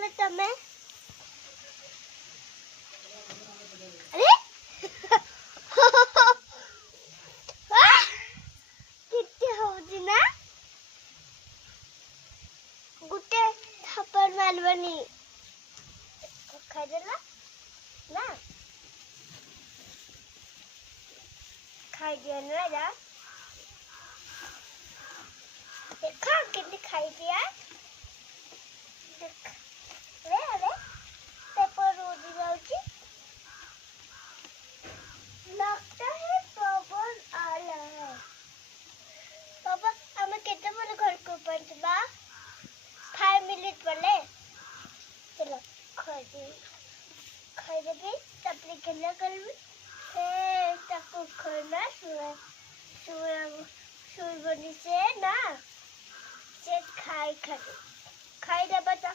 लगल तमे अरे कितने होजी ना गुटे थप्पड़ मारबनी खाइदेला ना खाई दिया ना जा देखा कितनी खाई दिया अरे अरे पेपर रोज जाऊची लगता है पवन आ रहा है पापा हमें कितने बड़े घर को पहुंचना 5 मिनट पहले चलो खाई दे तब खेलना कर तब खाना सुबह बनी से ना से खाई दे बता